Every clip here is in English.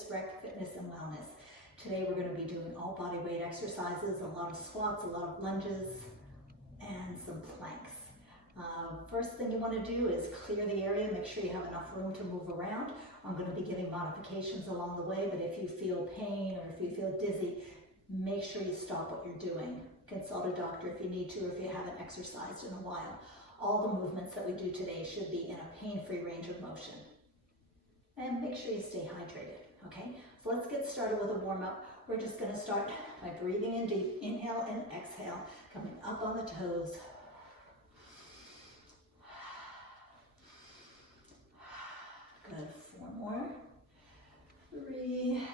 Focus Rec Fitness and Wellness. Today we're going to be doing all body weight exercises, a lot of squats, a lot of lunges, and some planks. First thing you want to do is clear the area, make sure you have enough room to move around. I'm going to be giving modifications along the way, but if you feel pain or if you feel dizzy, make sure you stop what you're doing. Consult a doctor if you need to or if you haven't exercised in a while. All the movements that we do today should be in a pain-free range of motion. And make sure you stay hydrated, okay? So let's get started with a warm-up. We're just going to start by breathing in deep, inhale and exhale, coming up on the toes. Good, 4 more, 3,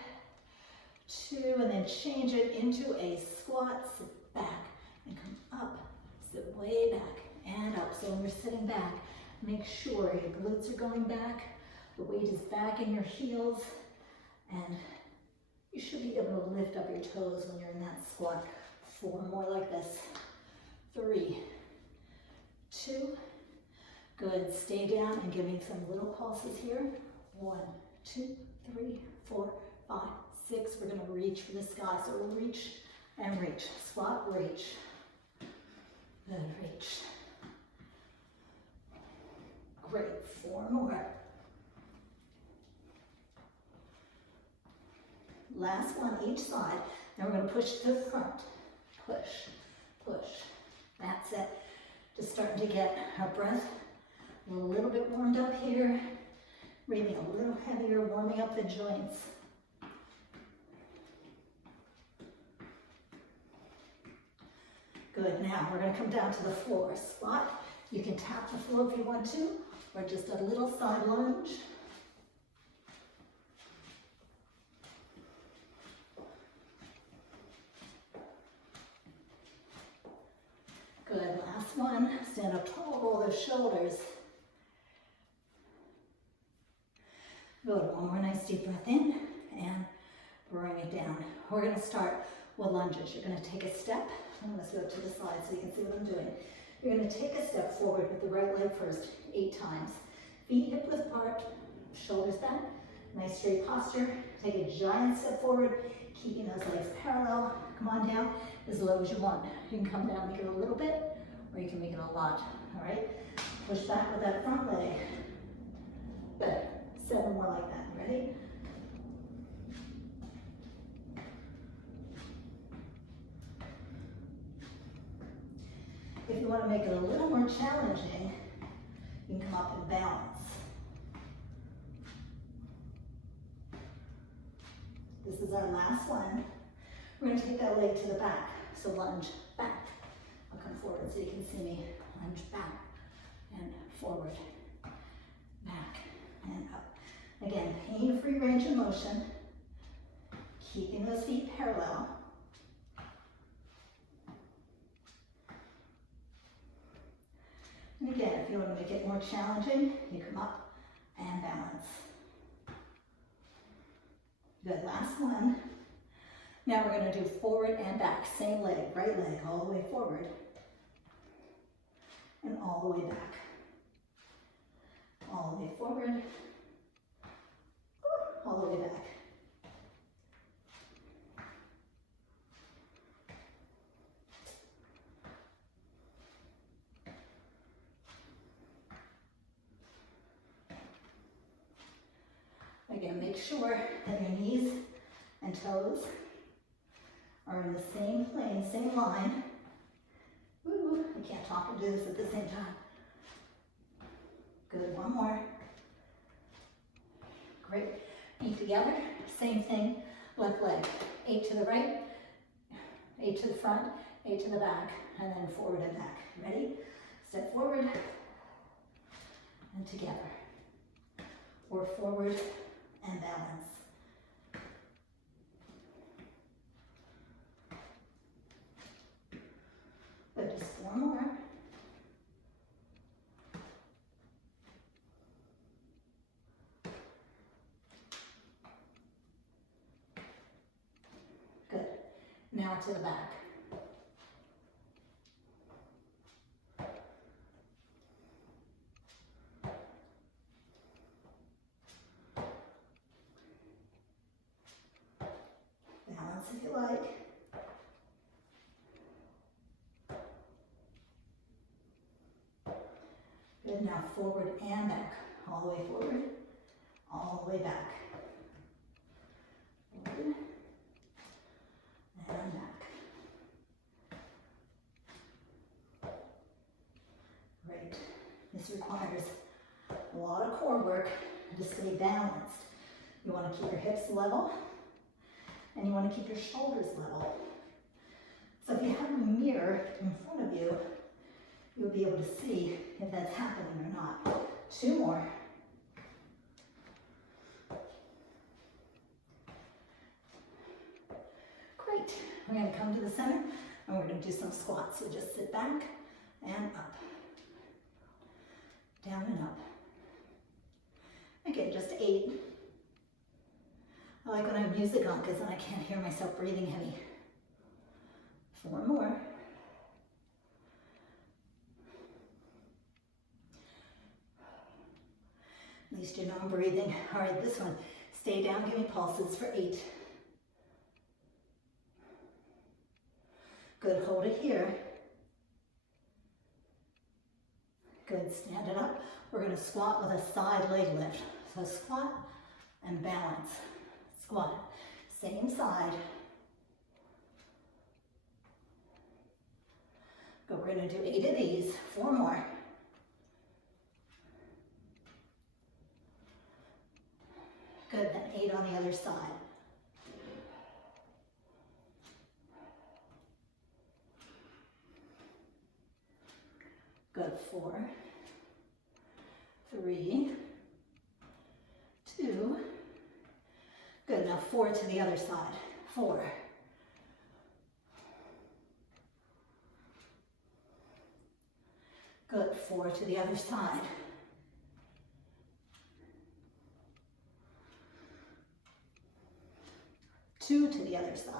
2, and then change it into a squat, sit back and come up, sit way back and up. So when you're sitting back, make sure your glutes are going back, the weight is back in your heels, and you should be able to lift up your toes when you're in that squat. 4 more like this, 3, 2, good, stay down and give me some little pulses here. 1, 2, 3, 4, 5, 6. We're going to reach for the sky, so we'll reach and reach. Squat, reach. Good, reach. Great, 4 more. Last one each side. Now we're going to push to the front. Push, push. That's it. Just starting to get our breath a little bit warmed up here. Breathing a little heavier, warming up the joints. Good, now we're going to come down to the floor. Squat. You can tap the floor if you want to, or just a little side lunge. Good, last one. Stand up tall, roll those shoulders. Good, one more nice deep breath in and bring it down. We're going to start with lunges. You're going to take a step. I'm going to go to the side so you can see what I'm doing. You're going to take a step forward with the right leg first, 8 times. Feet hip width apart, shoulders back, nice straight posture. Take a giant step forward, keeping those legs parallel. Come on down as low as you want. You can come down, make it a little bit, or you can make it a lot, all right? Push back with that front leg. Good, 7 more like that, ready? If you want to make it a little more challenging, you can come up and balance. This is our last one. We're going to take that leg to the back. So lunge back. I'll come forward so you can see me. Lunge back and forward, back and up. Again, pain-free range of motion. Keeping those feet parallel. And again, if you want to make it more challenging, you come up and balance. Good, last one. Now we're going to do forward and back, same leg, right leg, all the way forward and all the way back. All the way forward, all the way back. Again, make sure that your knees and toes are in the same plane, same line. Woo, I can't talk and do this at the same time. Good, 1 more. Great, feet together, same thing, left leg. 8 to the right, 8 to the front, 8 to the back, and then forward and back. Ready? Step forward and together. Or forward and balance. Good, just 4 more. Good. Now to the back. Good, now forward and back. All the way forward, all the way back. Forward and back. Great. This requires a lot of core work to stay balanced. You want to keep your hips level and you want to keep your shoulders level. So if you have a mirror in front of you, you'll be able to see if that's happening or not. 2 more. Great. We're going to come to the center and we're going to do some squats. So just sit back and up. Down and up. Again, just 8. I like when I have music on because then I can't hear myself breathing heavy. 4 more. At least you know I'm breathing. All right, this one. Stay down, give me pulses for 8. Good, hold it here. Good, stand it up. We're gonna squat with a side leg lift. So squat and balance. Squat, same side. Good, we're gonna do 8 of these, 4 more. Good, then 8 on the other side. Good, 4, 3, 2. Good, now 4 to the other side. 4. Good, 4 to the other side. Two to the other side.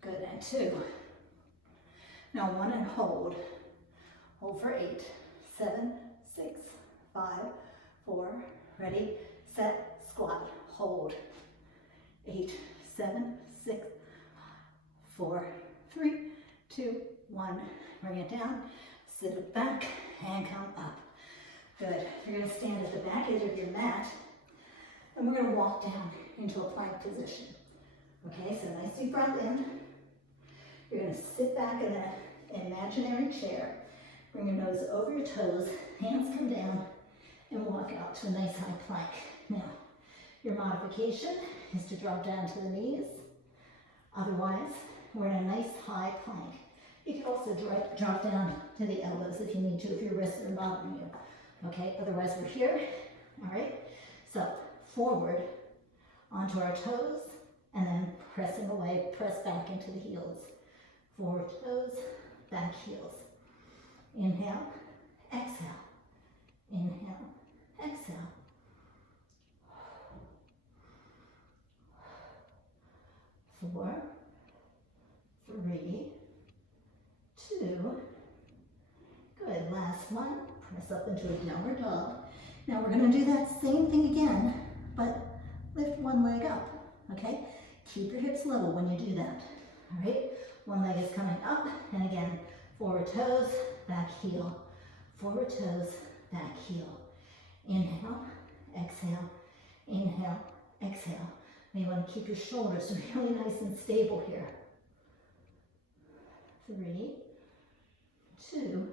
Good, and 2. Now 1 and hold. Hold for 8. 7, 6, 5, 4. Ready, set, squat, hold. 8, 7, 6, 4, 3, 2, 1. Bring it down, sit it back, and come up. Good. You're going to stand at the back edge of your mat, and we're going to walk down into a plank position. Okay, so nice deep breath in. You're going to sit back in that imaginary chair. Bring your nose over your toes, hands come down, and walk out to a nice high plank. Now, your modification is to drop down to the knees. Otherwise, we're in a nice high plank. You can also drop down to the elbows if you need to, if your wrists are bothering you. Okay, otherwise we're here. All right, so forward onto our toes, and then pressing away, press back into the heels. Forward toes, back heels. Inhale, exhale. Inhale, exhale. 4, 3, 2. Good, last one. Press up into a downward dog. Now we're going to do that same thing again, but lift one leg up, okay? Keep your hips level when you do that, all right? One leg is coming up, and again, forward toes, back heel. Forward toes, back heel. Inhale, exhale, inhale, exhale. Now you want to keep your shoulders really nice and stable here. 3, 2.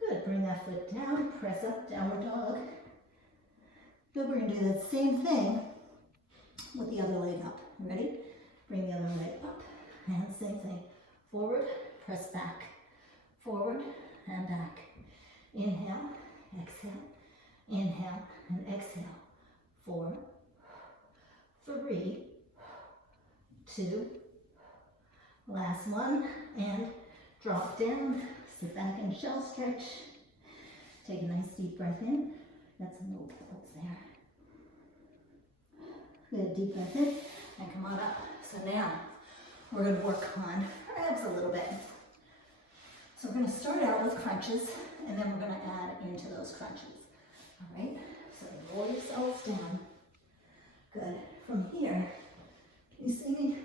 Good, bring that foot down, press up, downward dog. Good, we're going to do that same thing with the other leg up. Ready? Bring the other leg up, and same thing. Forward, press back. Forward and back. Inhale, exhale, inhale, and exhale. 4, 3, 2. Last one, and drop down. Sit back and shell stretch. Take a nice deep breath in. Got some little pebbles there. Good, deep breath in, and come on up. So now, we're going to work on our abs a little bit. So we're going to start out with crunches, and then we're going to add into those crunches. All right, so roll yourselves down. Good. From here, can you see me?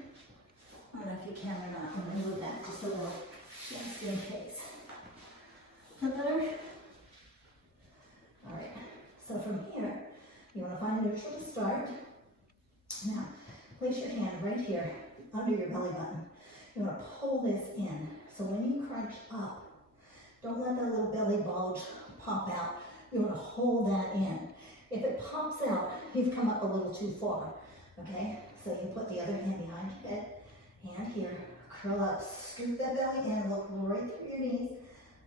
I don't know if you can or not. I'm going to move that just a little, just in case. Another. All right, so from here, you want to find a neutral to start. Now, place your hand right here under your belly button. You want to pull this in. So when you crunch up, don't let that little belly bulge pop out. You want to hold that in. If it pops out, you've come up a little too far, okay? So you put the other hand behind your head, hand here, curl up, scoop that belly in, look right through your knees,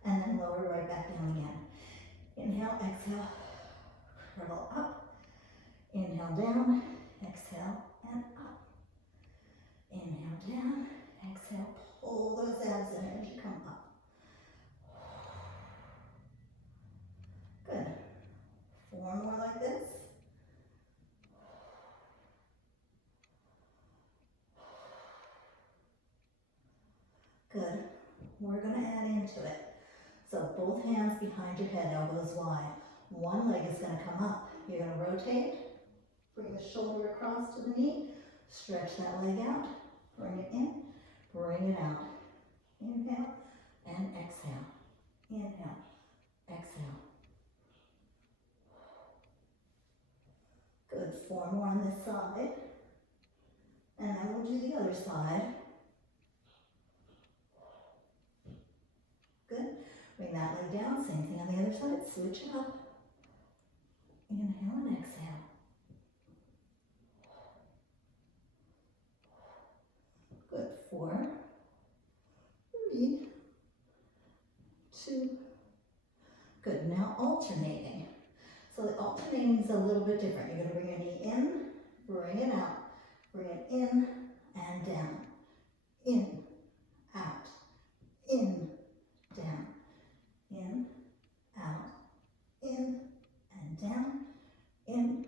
and then lower right back down again. Inhale, exhale, curl up. Inhale down, exhale, and up. Inhale down, exhale, pull those abs in as you come up. Good. 4 more like this. Good. We're going to add into it. So both hands behind your head, elbows wide. One leg is going to come up. You're going to rotate. Bring the shoulder across to the knee. Stretch that leg out. Bring it in. Bring it out. Inhale and exhale. Inhale. Exhale. Good. 4 more on this side. And then we'll do the other side. Good. Bring that leg down. Same thing on the other side. Switch it up. Inhale and exhale. Good. 4, 3, 2. Good. Now alternating. So the alternating is a little bit different. You're going to bring your knee in, bring it out, bring it in and down, in, out, in, down, in, out, in and down, in,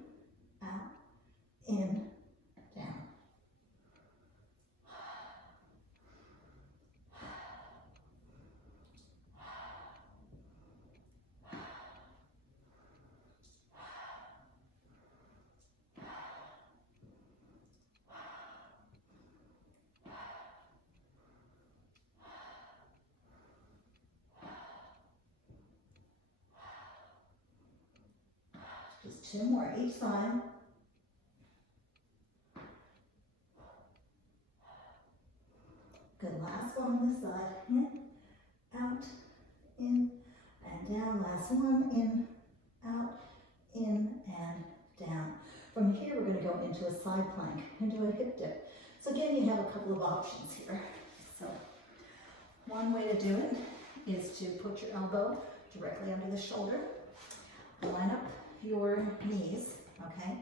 out, in, down. Just 2 more each side. Good, last one on this side. In, out, in, and down. Last one, in, out, in, and down. From here, we're going to go into a side plank and do a hip dip. So again, you have a couple of options here. So one way to do it is to put your elbow directly under the shoulder. Line up your knees, okay?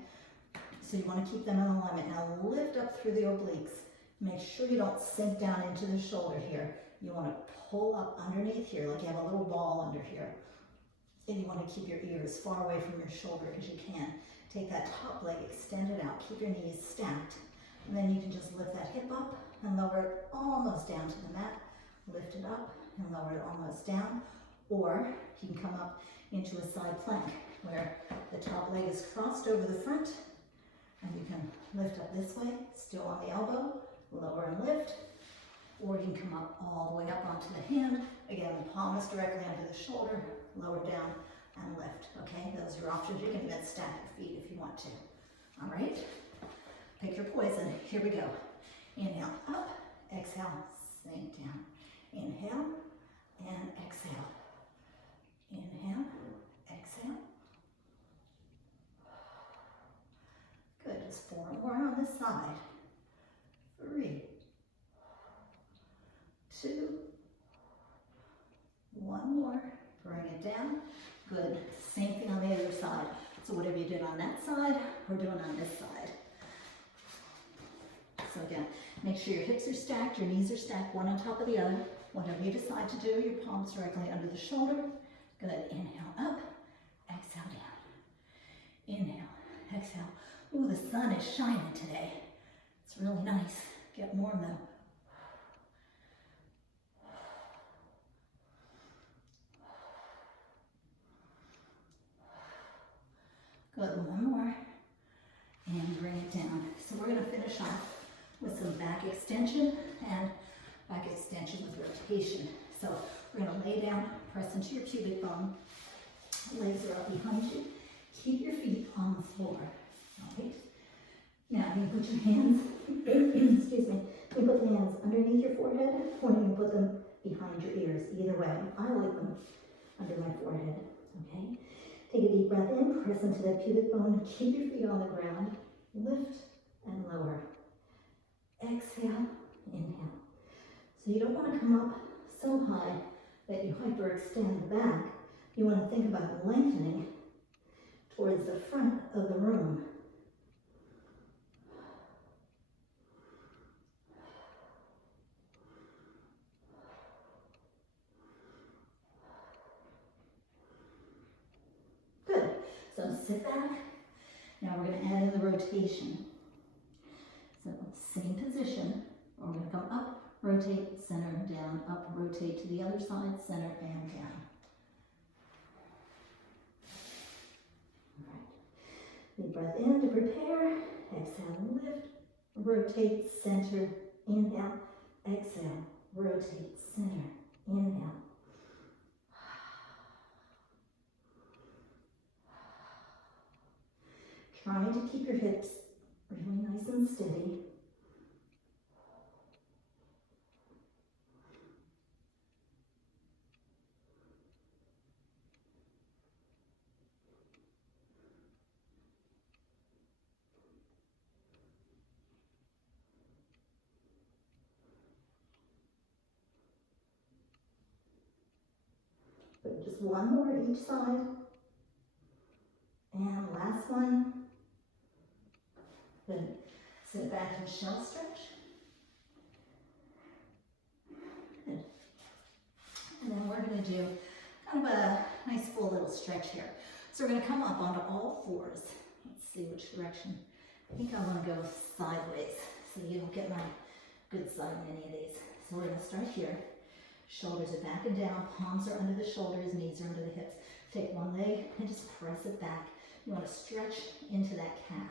So you want to keep them in alignment. Now lift up through the obliques. Make sure you don't sink down into the shoulder here. You want to pull up underneath here like you have a little ball under here. And you want to keep your ears far away from your shoulder as you can. Take that top leg, extend it out, keep your knees stacked. And then you can just lift that hip up and lower it almost down to the mat. Lift it up and lower it almost down. Or you can come up into a side plank where the top leg is crossed over the front and you can lift up this way, still on the elbow, lower and lift, or you can come up all the way up onto the hand. Again, the palm is directly under the shoulder, lower down and lift, okay? Those are your options. You can even stack your feet if you want to, all right? Pick your poison. Here we go. Inhale, up, exhale, sink down. Inhale and exhale. Inhale, exhale. Good, just 4 more on this side. 3, 2, 1 more. Bring it down. Good, same thing on the other side. So whatever you did on that side, we're doing on this side. So again, make sure your hips are stacked, your knees are stacked, one on top of the other. Whatever you decide to do, your palms directly under the shoulder. Good, inhale up, exhale down. Inhale, exhale. Ooh, the sun is shining today. It's really nice. Get warm though. Good, 1 more. And bring it down. So we're gonna finish off with some back extension and back extension with rotation. So We're gonna lay down, press into your pubic bone. Legs are up behind you. Keep your feet on the floor, all right? Now, you put your hands, excuse me, you put the hands underneath your forehead, or you put them behind your ears. Either way, I like them under my forehead, okay? Take a deep breath in, press into that pubic bone, keep your feet on the ground, lift and lower. Exhale, inhale. So you don't want to come up so high that you hyperextend the back. You want to think about lengthening towards the front of the room. Good. So sit back. Now we're going to add in the rotation. So same position. We're going to come up, rotate, center, down, up, rotate to the other side, center, and down. All right. Deep breath in to prepare. Exhale, lift, rotate, center, inhale. Exhale, rotate, center, inhale. Trying to keep your hips really nice and steady. But just one more each side. And last one. Good. Sit back and shell stretch. Good. And then we're going to do kind of a nice full little stretch here. So we're going to come up onto all fours. Let's see which direction. I think I want to go sideways so you don't get my good side in any of these. So we're going to start here. Shoulders are back and down, palms are under the shoulders, knees are under the hips. Take one leg and just press it back. You want to stretch into that calf.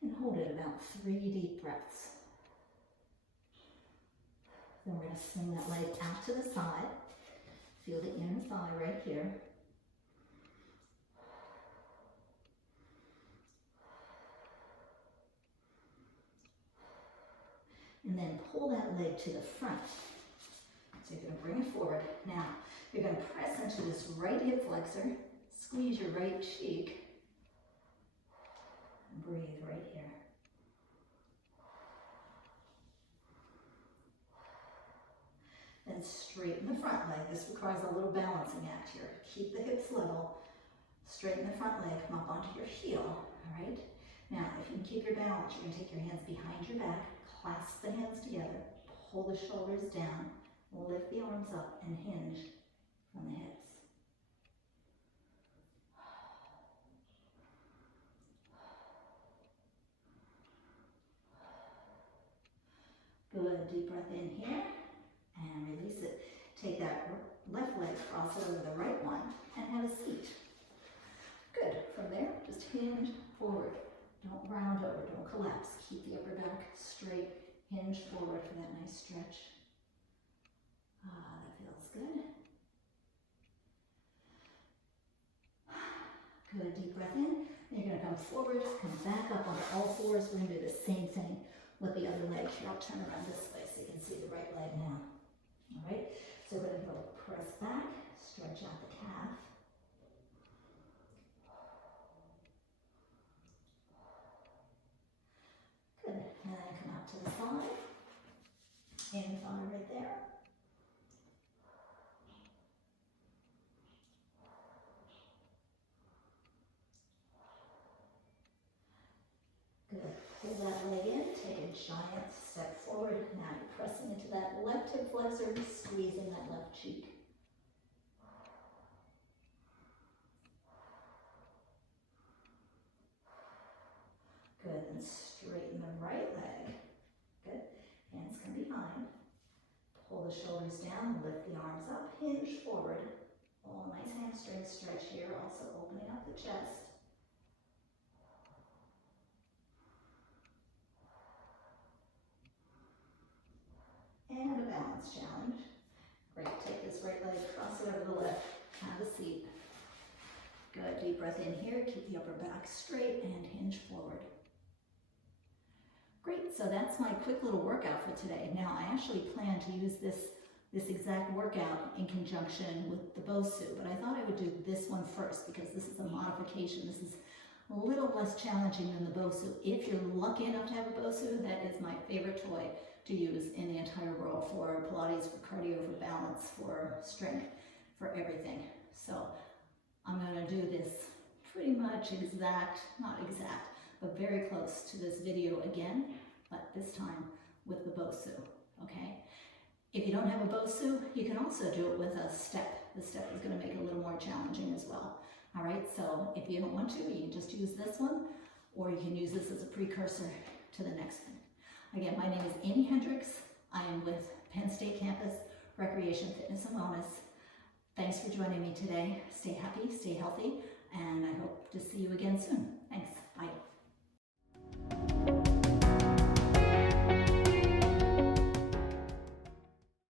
And hold it about 3 deep breaths. Then we're going to swing that leg out to the side. Feel the inner thigh right here. And then pull that leg to the front. So you're going to bring it forward. Now, you're going to press into this right hip flexor, squeeze your right cheek, and breathe right here. Then straighten the front leg. This requires a little balancing act here. Keep the hips level. Straighten the front leg, come up onto your heel, all right? Now, if you can keep your balance, you're going to take your hands behind your back, clasp the hands together, pull the shoulders down, lift the arms up, and hinge from the hips. Good, deep breath in here, and release it. Take that left leg, cross it over the right one, and have a seat. Good, from there, just hinge forward. Don't round over, don't collapse. Keep the upper back straight, hinge forward for that nice stretch. Ah, that feels good. Good, deep breath in. You're going to come forward, come back up on all fours. We're going to do the same thing with the other leg here. I'll turn around this way so you can see the right leg now. All right, so we're going to go press back, stretch out the calf. Good, and then come out to the side. And thigh right there. Good. Pull that leg in, take a giant step forward. Now you're pressing into that left hip flexor, squeezing that left cheek. Good, and straighten the right leg. Good, hands come behind. Pull the shoulders down, lift the arms up, hinge forward. Oh, nice hamstring stretch here, also opening up the chest. balance challenge. Great, take this right leg, cross it over the left, have a seat. Good, deep breath in here, keep the upper back straight and hinge forward. Great, so that's my quick little workout for today. Now I actually plan to use this exact workout in conjunction with the BOSU, but I thought I would do this one first because this is a modification. This is a little less challenging than the BOSU. If you're lucky enough to have a BOSU, that is my favorite toy to use in the entire world for Pilates, for cardio, for balance, for strength, for everything. So I'm going to do this pretty much exact, not exact, but very close to this video again, but this time with the BOSU, okay? If you don't have a BOSU, you can also do it with a step. The step is going to make it a little more challenging as well. All right, so if you don't want to, you can just use this one, or you can use this as a precursor to the next one. Again, my name is Amy Hendricks. I am with Penn State Campus Recreation, Fitness, and Wellness. Thanks for joining me today. Stay happy, stay healthy, and I hope to see you again soon.